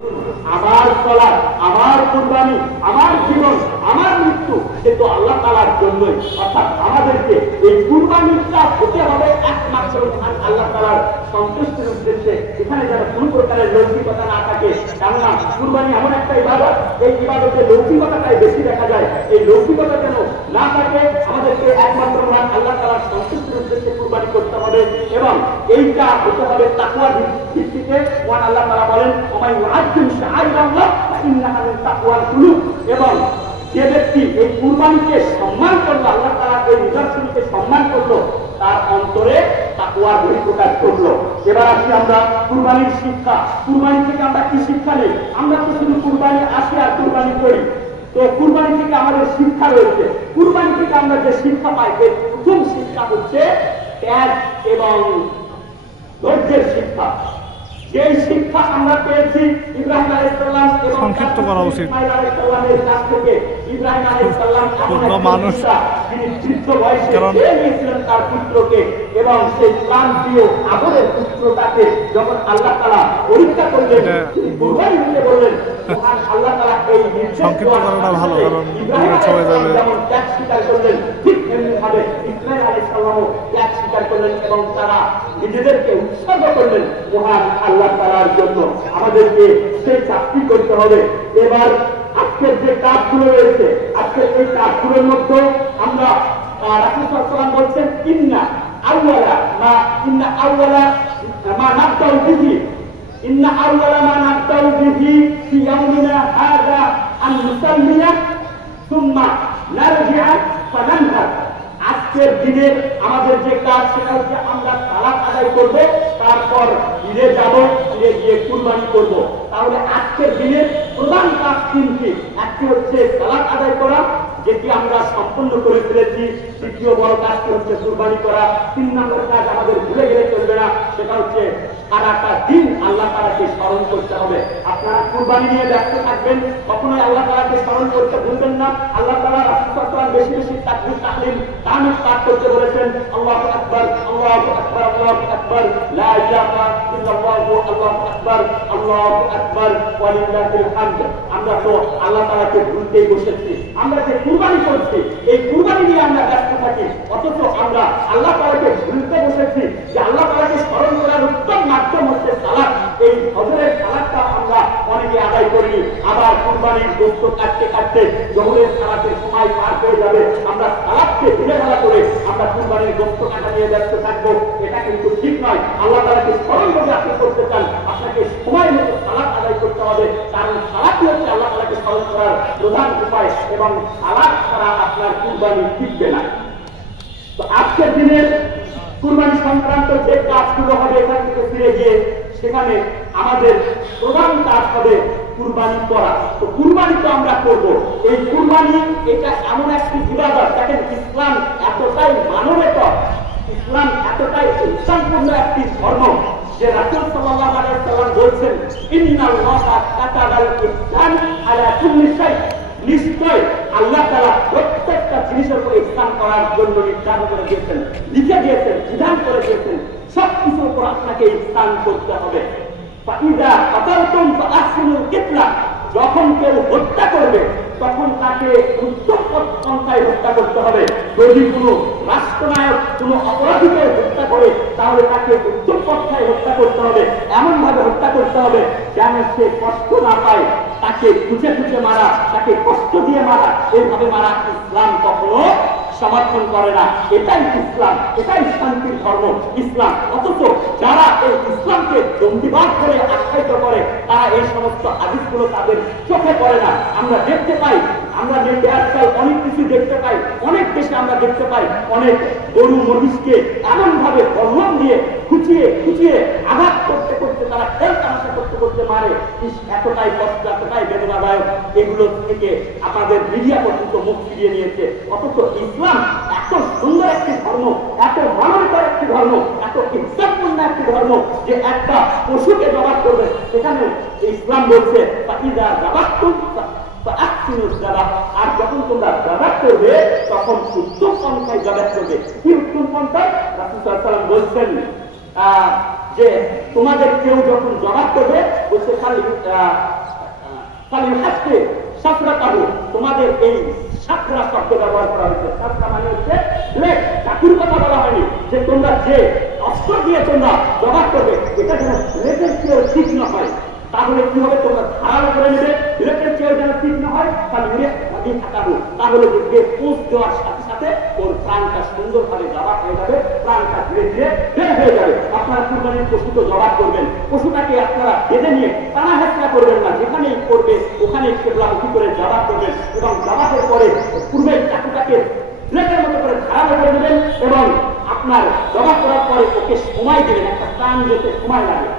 আমার চলা, আমার কুরবানি, আমার জীবন, আমার মৃত্যু, সে তো আল্লাহ তাআলার জন্যই। অর্থাৎ আমাদেরকে এই কুরবানিটা হতে হবে একমাত্র আল্লাহ তাআলার সন্তুষ্টির উদ্দেশ্যে। এখানে যেন কোন প্রকারের লৌকিকতা না থাকে, কেননা কুরবানি এমন একটা ইবাদত, এই ইবাদতে লৌকিকতাটাই বেশি দেখা যায়। এই লৌকিকতা যেন না থাকে, আমাদেরকে একমাত্র আল্লাহ তাআলার সন্তুষ্টির উদ্দেশ্যে কুরবানি করতে হবে এবং এইটা হতে হবে তাকওয়ার ভিত্তিতে। মহান আল্লাহ তাআলা বলেন, ওমাই ইউআযযিম শাআইরাল্লাহ ফাইন্নাহা মিন তাকওয়াল কুলুব। এবং যে ব্যক্তি এই কুরবানিকে সম্মান করলো, আল্লাহ তাআলা এই নিদর্শনকে সম্মান করলো, তার অন্তরে তাকওয়ার বহিঃপ্রকাশ ঘটলো। এবার আসি আমরা কুরবানির শিক্ষা। কুরবানি থেকে আমরা কি শিক্ষা নেই? আমরা তো শুধু কুরবানি আসি আর কুরবানি করি। তো কুরবানি থেকে আমাদের শিক্ষা রয়েছে। কুরবানি থেকে আমরা যে শিক্ষা পাই, এর প্রথম শিক্ষা হচ্ছে ত্যাগ এবং ধৈর্যের শিক্ষা। যে শিক্ষা আমরা পেয়েছি ইব্রাহিম আলাইহিস সালাম এবং সংক্ষিপ্ত করা উচিত। ইসমাঈল আলাইহিস সালামের কাছ থেকে। ইব্রাহিম আলাইহিস সালাম মানুষ তিনি বৃদ্ধ বয়সে নিয়েছিলেন তার পুত্রকে, এবং সেই প্রান্তীয় আদরের পুত্রটাকে যখন আল্লাহ তাআলা পরীক্ষা করলেন, কুরবানি দিতে বললেন, মহান আল্লাহ তাআলা এই সংক্ষিপ্ত করাটা ভালো, কারণ সবাই যাবে। যেমন ত্যাগ স্বীকার করলেন, ঠিক তেমনি ভাবে ইসমাঈল আলাইহিস সালামও ত্যাগ স্বীকার করলেন এবং তারা নিজেদেরকে উৎসর্গ করলেন মহান আল্লাহ তাআলার জন্য। আমাদেরকে সেই চাকরি করতে হবে। এবার আজকের যে কাজগুলো রয়েছে, আজকের এই কাজগুলোর মধ্যে আমরা রাসূল সাল্লাল্লাহু আলাইহি ওয়াসাল্লাম বলছেন, ইন্না আউওয়ালা মা নাবদাউ বিহি ফি ইয়াউমিনা হাযা আন নুসাল্লিয়া সুম্মা নারজি'a ফানানহার। আজকের দিনের আমাদের যে কাজ, সেটা হচ্ছে আমরা সালাত আদায় করব, তারপর ফিরে যাব, ফিরে গিয়ে কুরবানি করব। তাহলে আজকের দিনের প্রধান কাজ তিনটি। একটি হচ্ছে সালাত আদায় করা, যেটি আমরা সম্পূর্ণ করে ফেলেছি। দ্বিতীয় বড় কাজটি হচ্ছে কুরবানি করা। 3 নম্বর কাজ আমাদের ভুলে গেলে চলবে না, সেটা হচ্ছে সারাটা দিন আল্লাহ তাআলাকে স্মরণ করতে হবে। আপনারা কুরবানি নিয়ে ব্যস্ত থাকবেন, কখনোই আল্লাহ তাআলাকে স্মরণ করতে ভুলবেন না। আল্লাহ তাআলা রাসূল সাল্লাল্লাহু আলাইহি ওয়াসাল্লাম বেশি বেশি তাকবীর তাহলিল তাহমিদ পাঠ করতে বলেছেন। আল্লাহু আকবার, আল্লাহু আকবার, আল্লাহু আকবার, লা ইলাহা ইল্লাল্লাহু, আল্লাহু আকবার, আল্লাহু আকবার, ওয়া লিল্লাহিল হামদ। আমরা তো আল্লাহ তাআলাকে ভুলতেই বসেছি। আমরা যে কুরবানি করছি, এই কুরবানি নিয়ে আমরা ব্যস্ত থাকি, অথচ আমরা আল্লাহ তাআলাকে ভুলতে বসেছি যে আল্লাহ তাআলাকে স্মরণ করার উত্তম মাধ্যম হচ্ছে সালাত। এই ফজরের সালাতটা আমরা অনেকে আদায় করি। আবার কুরবানির গোশত কাটতে কাটতে জোহরের সালাতের সময় পার হয়ে যাবে, আমরা সালাতকে ঢিলেঢালা করে আমরা কুরবানির গোশত কাটা নিয়ে ব্যস্ত থাকবো। এটা কিন্তু ঠিক নয়। আল্লাহ তাআলাকে স্মরণ করে আপনি করতে চান, আপনাকে সময় মতো সালাত আদায় করতে হবে, কারণ সালাতই হচ্ছে আল্লাহ তাআলাকে স্মরণ করার প্রধান উপায়, এবং সালাত ছাড়া আপনার কুরবানি টিকবে না। তো আজকের দিনের কুরবানি সংক্রান্ত যে কাজগুলো হবে, এখান থেকে ফিরে গিয়ে সেখানে আমাদের প্রধান কাজ হবে কুরবানি করা। তো কুরবানি তো আমরা করব। এই কুরবানি এটা এমন একটি ইবাদত, দেখেন ইসলাম এতটাই মানবেতর, ইসলাম এতটাই সম্পূর্ণ একটি ধর্ম যে রাসূল সাল্লাল্লাহু আলাইহি ওয়াসাল্লাম বলছেন, ইন্নাল্লাহা কাতাবাল ইহসান আলা কুল্লি শাই। নিশ্চয় আল্লাহ তাআলা প্রত্যেকটা জিনিসের উপর ইহসান করার জন্য নির্ধারণ করে দিয়েছেন, লিখে দিয়েছেন, বিধান করে দিয়েছেন। সবকিছুর উপর আপনাকে ইহসান করতে হবে। ফাইদা কাতালতুম ফাআহসিনুল কিতলা। যখন কেউ হত্যা করবে, তখন তাকে উত্তম পন্থায় হত্যা করতে হবে। যদি কোনো রাষ্ট্রনায়ক কোনো অপরাধীকে হত্যা করে, তাহলে তাকে উত্তম পন্থায় হত্যা করতে হবে। এমন ভাবে হত্যা করতে হবে যেন সে কষ্ট না পায়। তাকে খুঁজে খুঁজে মারা, তাকে কষ্ট দিয়ে মারা, এইভাবে মারা ইসলাম কখনো সমর্থন করে না। এটাই ইসলাম, এটাই শান্তির ধর্ম ইসলাম। অথচ যারা এই ইসলামকে জঙ্গিবাদ করে আখ্যায়িত করে, তারা এই সমস্ত হাদিসগুলো তাদের চোখে পড়ে না। আমরা দেখতে পাই, আমরা দেখতে আজকাল অনেক কিছু দেখতে পাই, অনেক দেশে আমরা দেখতে পাই অনেক গরু মহিষকে এমন ভাবে বল্লম দিয়ে খুঁচিয়ে খুঁচিয়ে আঘাত করতে করতে তারা খেল তামাশা করতে করতে মারে। এতটাই কষ্ট, এতটাই বেদনাদায়ক। এগুলো থেকে আমাদের মিডিয়া পর্যন্ত মুখ ফিরিয়ে নিয়েছে। অথচ ইসলাম এত সুন্দর একটি ধর্ম, এত মানবিকতার একটি ধর্ম, এত ইজ্জতপূর্ণ একটি ধর্ম যে একটা পশুকে জবাব করবে, সেখানে ইসলাম বলছে ফাইদা যাবাতুম ফাআহসিনুজ যাবাহ। আর যখন তোমরা জবাব করবে, তখন উত্তম পন্থায় জবাব করবে। কি উত্তম পন্থায়? রাসূল সাল্লাল্লাহু আলাইহি ওয়াসাল্লাম বলছেন যে তোমাদের কেউ যখন জবাব করবে বলছে হাসতে সাফরা কাবু, তোমাদের এই সাফরা শব্দ ব্যবহার করা হয়েছে। সাফরা মানে হচ্ছে ব্লেড, চাকুর কথা বলা হয়নি, যে তোমরা যে অস্ত্র দিয়ে তোমরা জবাব করবে এটা যেন ব্লেডের চেয়েও তীক্ষ্ণ হয়। তাহলে কি হবে, তোমরা ধারালো করে নেবে, ব্লেডের চেয়েও যেন তীক্ষ্ণ হয়, তাহলে থাকাবো, তাহলে দেখবে পোষ দেওয়ার সাথে সাথে ওর প্রাণটা সুন্দরভাবে জবাব হয়ে যাবে, প্রাণটা ধীরে ধীরে বের হয়ে যাবে। আপনারা কুরবানির পশু তো জবাব করবেন, পশুটাকে আপনারা বেঁধে নিয়ে টানা হেঁচড়া করবেন না, যেখানেই করবে ওখানেই কেবলামুখী করে জবাব করবেন এবং জবাবের পরে পূর্বের চাকুটাকে ব্লেডের মতো করে ধারালো করে নেবেন এবং আপনার জবাব করার পরে ওকে সময় দেবেন, একটা প্রাণ যেতে সময় লাগে।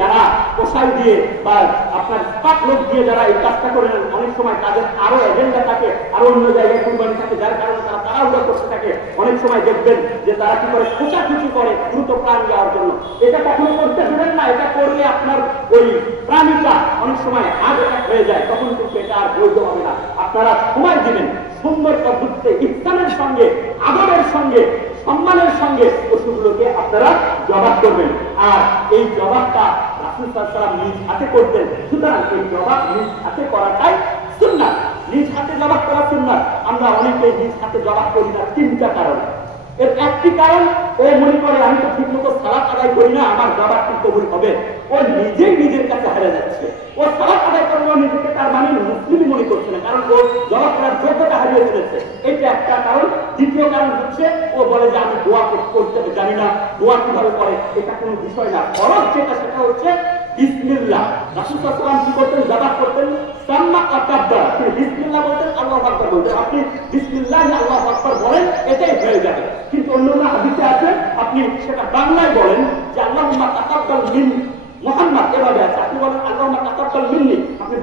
যারা পোশাক দিয়ে বা আপনার পাক লোক দিয়ে যারা এই কাজটা করে নেন, অনেক সময় তাদের আরো এজেন্ডা থাকে, আরো অন্য জায়গায় কুরবানি থাকে, যার কারণে তারা তাড়াহুড়ো করতে থাকে। অনেক সময় দেখবেন যে তারা কি করে খোঁচাখুচি করে দ্রুত প্রাণ যাওয়ার জন্য। এটা কখনো করতে দেবেন না, এটা করলে আপনার ওই প্রাণীটা অনেক সময় হার্ট অ্যাটাক হয়ে যায়, তখন কিন্তু এটা আর বৈধ হবে না। আপনারা সময় দিবেন সুন্দর পদ্ধতিতে, ইসলামের সঙ্গে, আদবের সঙ্গে, সম্মানের সঙ্গে পশুগুলোকে আপনারা জবাব করবেন। আর এই জবাবটা রাসূল সাল্লাল্লাহু আলাইহি ওয়াসাল্লাম নিজ হাতে করতেন। সুতরাং এই জবাব নিজ হাতে করাটাই সুন্নাত, নিজ হাতে জবাব করা সুন্নাত। আমরা অনেকেই নিজ হাতে জবাব করি না তিনটা কারণ। এর একটি কারণ, ও মনে করে আমি তো ঠিক মতো সালাত আদায় করি না, আমার জবাব কি কবুল হবে। ও নিজেই নিজের কাছে হারিয়ে যাচ্ছে। ও সালাত আদায় করলেও নিজেকে তার মানে মুসলিমই মনে করছে না, কারণ ও জবাব করার যোগ্যতা হারিয়ে ফেলেছে। এটা একটা কারণ। দ্বিতীয় কারণ হচ্ছে ও বলে যে আমি দোয়া করতে জানি না, দোয়া কিভাবে করে এটা কোনো বিষয় না। ফরজ যেটা সেটা হচ্ছে বিসমিল্লাহ। রাসূল সাল্লাল্লাহু আলাইহি ওয়াসাল্লাম কি করতেন, জবাব করতেন সাম্মা আকাব্বা, তিনি বিসমিল্লাহ বলতেন, আল্লাহু আকবার বলতেন। আপনি বিসমিল্লাহ আল্লাহু আকবার বলেন, এটাই হয়ে যাবে। কিন্তু অন্যান্য হাদিসে আছে আপনি সেটা বাংলায় বলেন যে আল্লাহুম্মা তাকাব্বাল মিন মুহাম্মদ, এভাবে আছে। আপনি বলেন আল্লাহুম্মা তাকাব্বাল মিন্নি, আপনি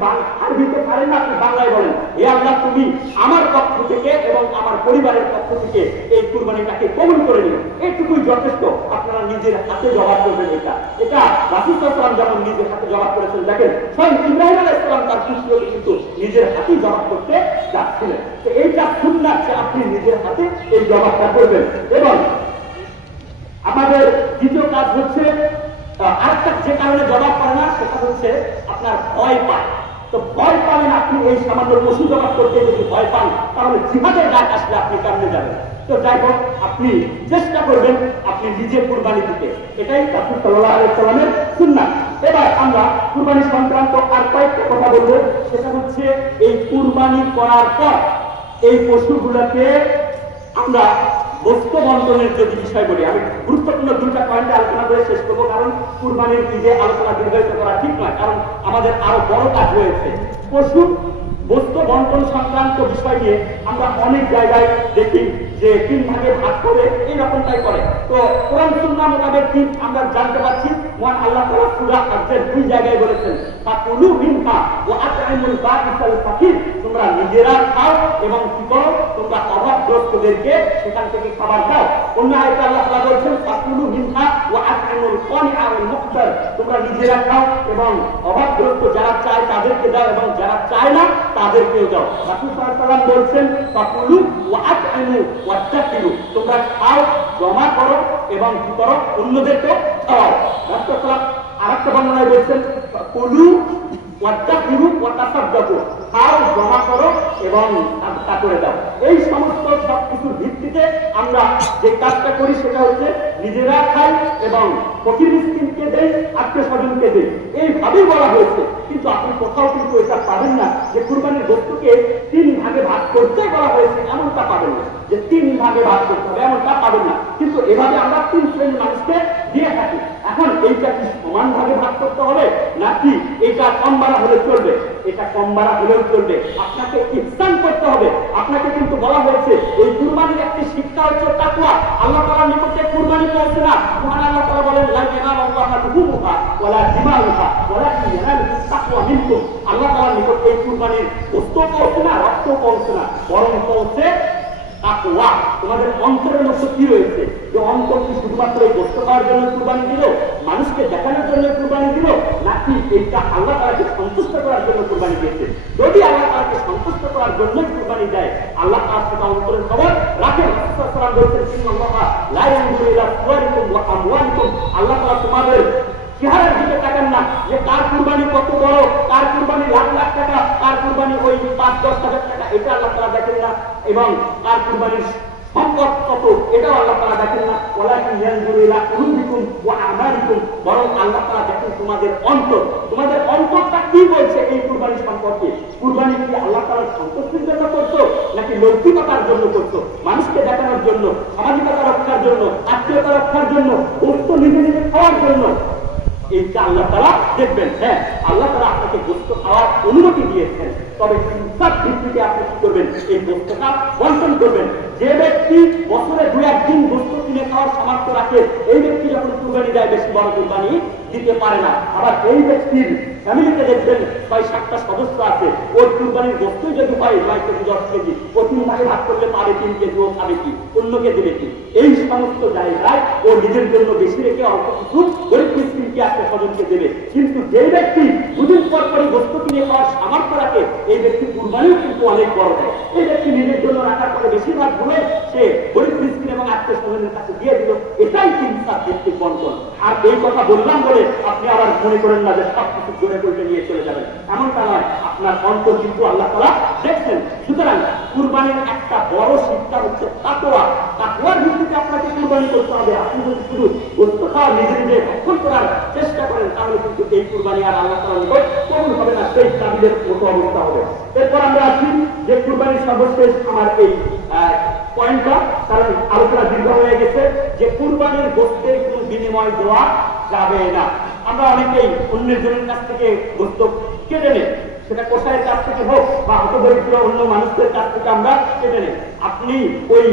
আরবিতে পারেন না, আপনি বাংলায় বলেন হে আল্লাহ তুমি আমার পক্ষ থেকে এবং আমার পরিবারের পক্ষ থেকে এই কুরবানিটাকে কবুল করে নিন। এইটুকুই যথেষ্ট। আপনারা নিজের হাতে জবাব করবেন। এটা রাসূল সাল্লাল্লাহু আলাইহি ওয়াসাল্লাম যখন নিজের হাতে জবাব করেছেন, দেখেন স্বয়ং ইব্রাহিম আলাইহিস সালাম তার পুত্রকে কিন্তু নিজের হাতে জবাব করতে যাচ্ছিলেন। তো এইটা সুন্নাত যে আপনি নিজের হাতে এই জবাবটা করবেন। এবং আমাদের দ্বিতীয় কাজ হচ্ছে, আরেকটা যে কারণে জবাব করে না সেটা হচ্ছে আপনার ভয় পায়। তো ভয় পাবেন আপনি এই সামান্য পশু জবাব করতে যদি ভয় পান, তাহলে জিহাদের ডাক আসলে আপনি কেমনে যাবেন। তো যাই হোক, আপনি চেষ্টা করবেন আপনি নিজে কুরবানি দিতে, এটাই রাসূল সাল্লাল্লাহু আলাইহি ওয়াসাল্লামের সুন্নাত। এবার আমরা কুরবানি সংক্রান্ত আর কয়েকটা কথা বলবো। সেটা হচ্ছে এই কুরবানি করার পর এই পশুগুলোকে আমরা গোশত বন্টনের যদি বিষয় বলি, আমি গুরুত্বপূর্ণ দুইটা পয়েন্টে আলোচনা করে শেষ করবো, কারণ কুরবানির ঈদে আলোচনা দীর্ঘায়িত করা ঠিক নয়, কারণ আমাদের আরো বড় কাজ রয়েছে। পশু গোশত বন্টন সংক্রান্ত বিষয় নিয়ে আমরা অনেক জায়গায় দেখি যে 3 ভাগে ভাগ করে এইরকমটাই করে। তো কোরআন সুন্নাহ মোতাবেক কি আমরা জানতে পারছি, মহান আল্লাহ তাআলা সূরা আজ-জার 2 জায়গায় বলেছেন ফাকুলু মিনহা ওয়া আত'ইমুল বাঈসাল ফাকির, তোমরা নিজেরা খাও এবং কি করো, তোমরা অভাবগ্রস্তদেরকে সেখান থেকে খাবার দাও। অন্য আয়াতে আল্লাহ তাআলা বলেছেন ফাকুলু মিনহা ওয়া আত'ইমুল কানিআ ওয়াল মুক্তার, তোমরা নিজেরা খাও এবং অভাবগ্রস্ত যারা চায় তাদেরকে দাও এবং যারা চায় না তাদেরকেও দাও। রাসূল সাল্লাল্লাহু আলাইহি ওয়াসাল্লাম বলেছেন ফাকুলু ওয়া আত'ইমু ওয়াত্তাকিলু, তোমরা খাও, জমা করো এবং কি করো, অন্যদেরকে খাওয়াও। রাসূল সাল্লাল্লাহু আলাইহি ওয়াসাল্লাম আরেকটা বর্ণনায় বলেছেন কুলু ওয়াত্তাকিলু ওয়া তাসাদ্দাকু, খাও, জমা করো এবং সাদকা করে দাও। এই সমস্ত সবকিছুর ভিত্তিতে আমরা যে কাজটা করি সেটা হচ্ছে নিজেরা খাই এবং ফকির মিসকিনকে দেই, আত্মীয় স্বজনকে দেই, এইভাবেই বলা হয়েছে। কিন্তু আপনি কোথাও কিন্তু এটা পাবেন না যে কুরবানির গোশতকে 3 ভাগে ভাগ করতে বলা হয়েছে, এমনটা পাবেন না। যে 3 ভাগে ভাগ করতে হবে এমনটা পাবেন না। কিন্তু এভাবে আমরা 3 শ্রেণীর মানুষকে দিয়ে থাকি। এখন এইটা কি সমান ভাগে ভাগ করতে হবে নাকি এটা কম বাড়া হলে চলবে? এটা কম বাড়া হলেও চলবে, আপনাকে ইহসান করতে হবে। আপনাকে কিন্তু বলা হয়েছে এই কুরবানির একটি শিক্ষা হচ্ছে তাকওয়া। আল্লাহ তাআলার নিকটে কুরবানি পৌঁছে না। মহান আল্লাহ তাআলা বলেন লা ইয়ানালুল্লাহু দুহুমুহা ওয়ালা দিমাউহা ওয়ালাকিন ইয়ানালুহু তাকওয়া মিনকুম। আল্লাহ তাআলার নিকটে এই কুরবানির গোশত পৌঁছে না, রক্ত পৌঁছে না, বরং পৌঁছে তাকওয়া। তোমাদের অন্তরের মধ্যে কি রয়েছে? যে অন্তর কি শুধুমাত্র এই গোস্ত খাওয়ার জন্য কুরবানি দিল, মানুষকে দেখানোর জন্য কুরবানি দিল, নাকি এইটা আল্লাহ তাআলাকে সন্তুষ্ট করার জন্য কুরবানি দিয়েছে? যদি আল্লাহ তাআলাকে সন্তুষ্ট করার জন্যই কুরবানি দেয়, আল্লাহ তাআলা সেটা অন্তরের খবর রাখেন। রাসূল সাল্লাল্লাহু আলাইহি ওয়াসাল্লাম বলেছেন, ইন্নাল্লাহা লা ইয়ানজুরু ইলা সুওয়ারিকুম ওয়া আমওয়ালিকুম। আল্লাহ তাআলা তোমাদের চেহারার দিকে তাকান না, যে কার কুরবানি কত বড়, কার কুরবানি লাখ লাখ টাকা, কার কুরবানি ওই ৫-১০ হাজার টাকা, এটা আল্লাহ তাআলা দেখেন না। এবং কার কুরবানির সম্পদ কত, এটাও আল্লাহ তাআলা দেখেন না। ওয়ালাকিন ইয়ানজুরু ইলা কুলুবিকুম ওয়া আমালিকুম। বরং আল্লাহ তাআলা দেখেন তোমাদের অন্তর, তোমাদের অন্তরটা কি বলছে এই কুরবানি সম্পর্কে। কুরবানি কি আল্লাহ তাআলার সন্তুষ্টির জন্য করছো, নাকি লৌকিকতার জন্য করছো, মানুষকে দেখানোর জন্য, সামাজিকতা রক্ষার জন্য, আত্মীয়তা রক্ষার জন্য, গোস্ত নিজে নিজে খাওয়ার জন্য? এইটা আল্লাহ তাআলা দেখবেন। হ্যাঁ, আল্লাহ তাআলা আপনাকে গোস্ত খাওয়ার অনুমতি দিয়েছেন, তবে ইনসাফ ভিত্তিতে আপনি কি করবেন? এই গোস্তটা বন্টন করবেন। যে ব্যক্তি বছরে 2-1 দিন গোস্ত কিনে খাওয়ার সামর্থ্য রাখে, এই ব্যক্তি যখন কুরবানি দেয় বেশি বড় কুরবানি দিতে পারে না। আবার এই ব্যক্তির ফ্যামিলিতে দেখবেন 6-7টা সদস্য আছে, ওর কুরবানির গোস্তই যদি হয় 9 কেজি 10 কেজি, ও 3 ভাগে ভাগ করলে পাবে 3 কেজি, ও খাবে কি, অন্যকে দেবে কি? এই সমস্ত জায়গায় ও নিজের জন্য বেশি রেখে অল্প কিছু গরিব মিসকিনকে আত্মীয়স্বজনকে দেবে। কিন্তু যে ব্যক্তি দুদিন পর পরই গোস্ত কিনে খাওয়ার সামর্থ্য রাখে, এই ব্যক্তি কুরবানিও কিন্তু অনেক বড় হয়। এই ব্যক্তি নিজের জন্য রাখার পরে বেশিরভাগ গুলো সে গরিব মিসকিন এবং আত্মীয়স্বজনের কাছে দিয়ে দিল। এটাই ইনসাফ ভিত্তিক বন্টন। আর এই কথা বললাম বলে আপনি আবার মনে করেন না যে সবকিছু জোরে করে নিয়ে চলে যাবেন, এমনটা নয়। আপনার অন্তর কিন্তু আল্লাহ তাআলা দেখছেন। সুতরাং কুরবানির একটা বড় শিক্ষা হচ্ছে তাকওয়া। তাকওয়ার ভিত্তিতে আপনাকে কুরবানি করতে হবে। আপনি যদি শুধু গোস্ত খাওয়া নিজে নিজে ভক্ষণ করার চেষ্টা করেন, তাহলে কিন্তু এই কুরবানি আর আল্লাহ তাআলার নিকট কবুল হবে না, সেই কাবিলের মতো অবস্থা হবে। এরপর আমরা আসি যে কুরবানির সর্বশেষ আমার এই পয়েন্টটা, কারণ আলোচনা দীর্ঘ হয়ে গেছে, যে কুরবানির গোস্তের কোনো বিনিময় দেওয়া যাবে না। আমরা অনেকেই অন্যের জনের কাছ থেকে গোস্ত কেটে নেই, সেটা কোষায়ের কাছ থেকে হোক বা হতদরিদ্র অন্য মানুষদের কাছ থেকে আমরা কেটে নেই। আপনি ওই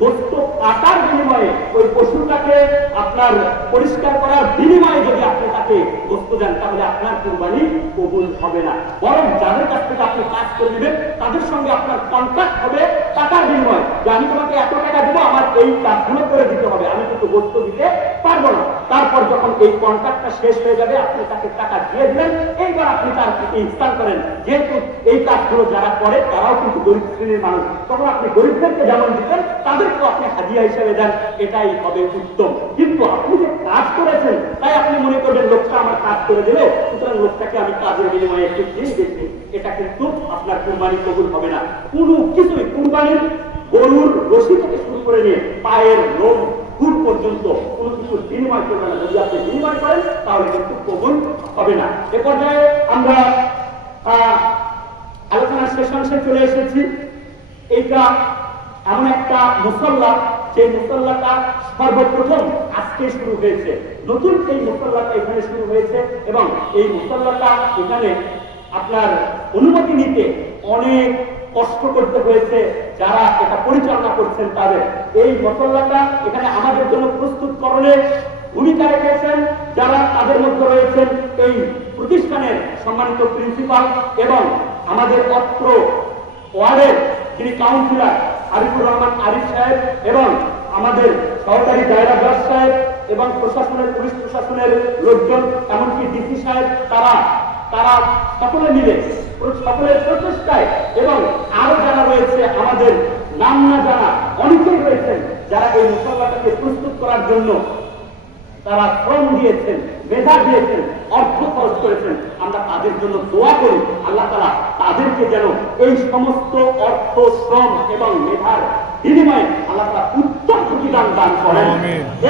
গোস্ত কাটার বিনিময়ে, ওই পশুটাকে আপনার পরিষ্কার করার বিনিময়ে যদি আপনি তাকে গোস্ত দেন, তাহলে আপনার কুরবানি কবুল হবে না। বরং যাদের কাছ থেকে আপনি কাজ করে নেবেন, তাদের সঙ্গে আপনার কন্ট্রাক্ট হবে টাকার বিনিময়, যে আমি তোমাকে এত টাকা দেবো, আমার এই কাজগুলো করে দিতে হবে, আমি কিন্তু গোস্ত দিতে পারবো না। তারপর যখন এই কন্ট্রাক্টটা শেষ হয়ে যাবে, আপনি তাকে টাকা দিয়ে দিলেন, এইবার আপনি তার থেকে ইনস্টল করেন। যেহেতু এই কাজগুলো যারা করে তারাও কিন্তু গরিব শ্রেণীর মানুষ, তখন আপনি গরিবদেরকে যেমন দিতেন তাদেরকেও আপনি হাদিয়া হিসেবে দেন, এটাই হবে উত্তম। কিন্তু আপনি যে কাজ করেছেন, তাই আপনি মনে করবেন লোকটা আমার কাজ করে দিল, সুতরাং লোকটাকে আমি কাজের বিনিময়ে একটু দিয়ে দিচ্ছি, এটা কিন্তু আপনার কুরবানি কবুল হবে না। কোনো কিছুই কুরবানির গরুর রশি থেকে শুরু করে নিয়ে পায়ের লোম খুর পর্যন্ত কোনো কিছু বিনিময় করবে না। যদি আপনি বিনিময় করেন, তাহলে কিন্তু কবুল হবে না। এ পর্যায়ে আমরা আলোচনার শেষ অংশে চলে এসেছি। এইটা এমন একটা মুসল্লা, সেই মুসল্লাটা সর্বপ্রথম আজকে শুরু হয়েছে, নতুন এই মুসল্লাটা এখানে শুরু হয়েছে, এবং এই মুসল্লাটা এখানে আপনার অনুমতি নিতে অনেক কষ্ট করতে হয়েছে যারা এটা পরিচালনা করছেন তাদের। এই মুসল্লাটা এখানে আমাদের জন্য প্রস্তুতকরণে ভূমিকা রেখেছেন যারা, তাদের মধ্যে রয়েছেন এই প্রতিষ্ঠানের সম্মানিত প্রিন্সিপাল এবং আমাদের অত্র ওয়ার্ডের যিনি কাউন্সিলর আরিফুর রহমান আরিফ সাহেব, এবং আমাদের সহকারী দায়রা জজ সাহেব এবং প্রশাসনের, পুলিশ প্রশাসনের লোকজন, এমনকি ডিসি সাহেব, তারা সকলে মিলে, সকলের প্রচেষ্টায়, এবং আরো যারা রয়েছে আমাদের নাম না জানা অনেকেই রয়েছেন যারা এই মুসল্লাটাকে প্রস্তুত করার জন্য তারা শ্রম দিয়েছেন, মেধা দিয়েছেন, অর্থ খরচ করেছেন। আমরা তাদের জন্য দোয়া করি, আল্লাহ তাআলা তাদেরকে যেন এই সমস্ত অর্থ, শ্রম এবং মেধার বিনিময়ে আল্লাহ তাআলা উত্তম প্রতিদান দান করেন।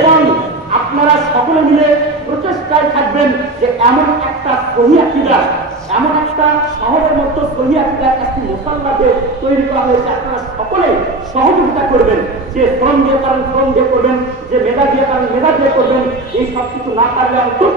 এবং আপনারা সকলে মিলে প্রচেষ্টায় থাকবেন যে এমন একটা সহিহ আকীদা, এমন একটা শহরের মধ্যে সহিহ আকীদার একটি মুসল্লাকে তৈরি করা হয়েছে। আপনারা সকলে সহযোগিতা করবেন, যে শ্রম দিয়ে পারেন শ্রম দিয়ে করবেন, যে মেধা দিয়ে পারেন মেধা দিয়ে করবেন। এই সব কিছু না পারলে অন্তত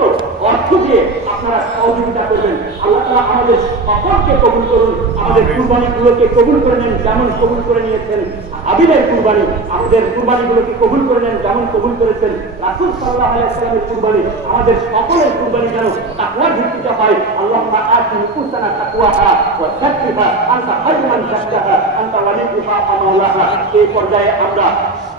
অর্থ দিয়ে আপনারা সহযোগিতা করবেন। আল্লাহ তাআলা আমাদের সকলকে কবুল করুন, আমাদের কুরবানিগুলোকে কবুল করে নেন যেমন কবুল করে নিয়েছেন হাবিবের কুরবানি, আমাদের কুরবানিগুলোকে কবুল করে নেন যেমন কবুল করেছেন রাসূল সাল্লাল্লাহু আলাইহি ওয়াসাল্লামের কুরবানি। আমাদের সকলের কুরবানি যেন তাকওয়ার ভিত্তিতে হয়। আল্লাহুম্মা آت نفوسنا تقواها وزكها أنت خير من زكاها أنت وليها ومولاها এই পর্যায়ে আমরা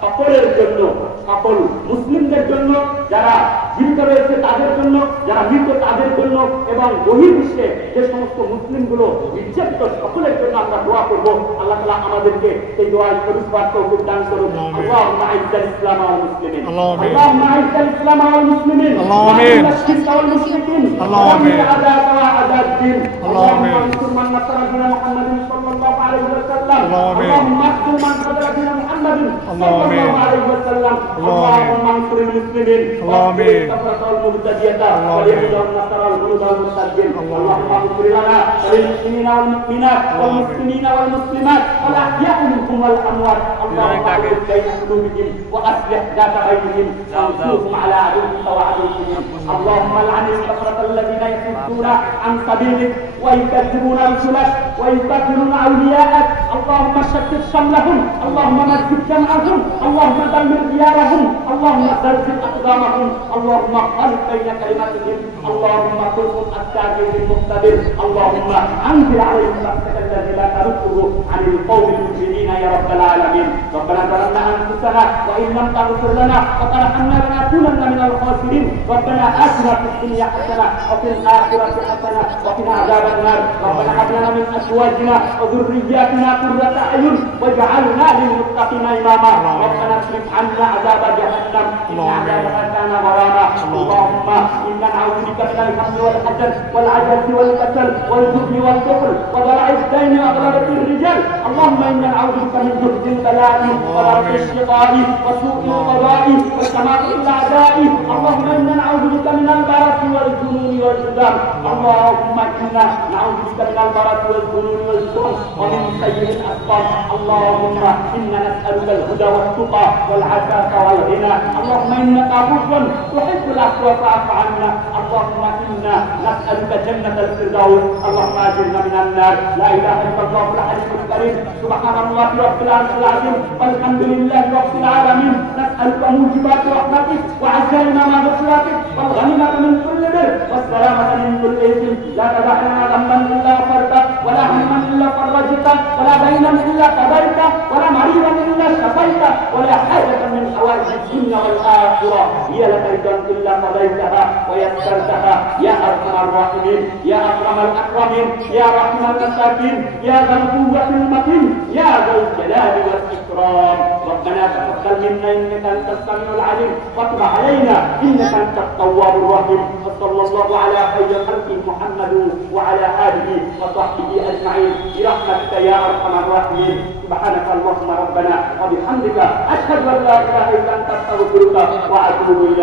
সকলের জন্য সকল মুসলিমদের জন্য যারা জীবিত রয়েছে তাদের জন্য যারা মৃত তাদের জন্য এবং বহির্বিশ্বে যে সমস্ত মুসলিমগুলো নির্যাতিত সকলের জন্য আমরা দোয়া করব আল্লাহ তাআলা আমাদেরকে সেই দোয়ায় পরিষ্কার তৌফিক দান করুন আল্লাহুম্মা আইজ্জাল ইসলাম ওয়াল মুসলিমিন আল্লাহুম্মা আইজ্জাল ইসলাম ওয়াল মুসলিমিন আমিন الشرك والمشركين اللهم اعداءك واعداء الدين اللهم انصر من نصر دين محمد صلى الله عليه وسلم اللهم اخذل من خذل دين محمد صلى الله عليه وسلم اللهم انصر المسلمين آمين كفرة المبتدئة واليهود والنصارى والهنود والمرتدين اللهم اغفر لنا وللمسلمين والمؤمنات والمسلمين والمسلمات والاحياء منهم والاموات اللهم اغفر بين قلوبهم واصلح ذات بينهم وانصرهم على عدوك وعدوهم اللهم لعن الكفرة الذين يصدون عن سبيلك ويكذبون رسلك ويقتلون اولياءك اللهم شتت شملهم اللهم مزق جمعهم اللهم دمر ديارهم اللهم زلزل اقدامهم اللهم خلق بين كلماتهم اللهم كلهم التابع المقتدر اللهم انزل عليهم بأسك الذي لا ترده عن القوم المجرمين يا رب العالمين ربنا ظلمنا انفسنا وان لم تغفر لنا وترحمنا لنكونن من الخاسرين ربنا آتنا في الدنيا حسنة وفي الآخرة حسنة وقنا عذاب النار ربنا هب لنا من أزواجنا وذرياتنا قرة أعين واجعلنا للمتقين إماما ربنا اصرف عنا عذاب جهنم إن عذابها كان غراما اللهم إنا نعوذ بك من الهم والحزن والعجز والكسل والجبن والبخل وضلع الدين وغلبة الرجال اللهم إنا نعوذ بك من جهد البلاء وضرب الشقاء وسوء القضاء وشماتة الأعداء اللهم إنا نعوذ بك من البرص والجنون والجذام اللهم إنا نعوذ بك من البرص والجنون والجذام ومن سيء الأسقام اللهم إنا نسألك الهدى والتقى والعفاف والغنى اللهم إنك عفو تحب العفو فاعف عنا اللهم إنا نسألك جنة الفردوس اللهم أجرنا من النار لا إله إلا الله الحليم الكريم سبحان الله رب العرش العظيم والحمد لله رب العالمين نسألك موجبات رحمتك وعزائنا مع مغفرتك والغنيمة من كل بر والسلامة من كل إثم لا تدع لنا ذنبا إلا غفرته ولا هما إلا فرجته ولا دينا إلا قضيته ولا مريضا إلا شفيته ولا حاجة من حوائج الدنيا والآخرة هي لك رضا إلا قضيتها ويسرتها يا أرحم الراحمين يا أكرم الأكرمين يا رحم المساكين يا ذا القوة المتين يا ذا الجلال والإكرام ربنا تقبل منا إنك أنت السميع العليم وتب علينا إنك أنت التواب الرحيم وصلى الله على خير خلقه محمد وعلى آله وصحبه أجمعين برحمتك يا أرحم الراحمين سبحانك اللهم ربنا وبحمدك أشهد أن لا إله إلا أنت أستغفرك وأتوب إليك.